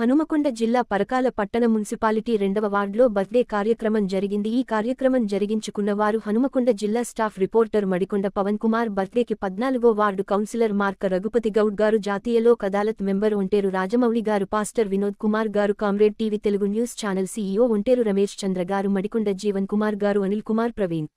హనుమకొండ జిల్లా పరకాల పట్టణ మున్సిపాలిటీ 2వ వార్డులో బర్త్డే కార్యక్రమం జరిగింది. ఈ కార్యక్రమం జరిగించుకున్న వారు హనుమకొండ జిల్లా స్టాఫ్ రిపోర్టర్ మడికొండ పవన్ కుమార్, బర్త్డేకి 14వ వార్డు కౌన్సిలర్ మార్క రఘుపతి గౌడ్ గారు, జాతీయ లోక్ అదాలత్ మెంబర్ ఒంటేరు రాజమౌళి గారు, పాస్టర్ వినోద్ కుమార్ గారు, comrade TV Telugu news channel CEO Onteru Ramesh చంద్ర గారు, మడికొండ జీవన్ కుమార్ గారు, అనిల్ కుమార్, ప్రవీణ్.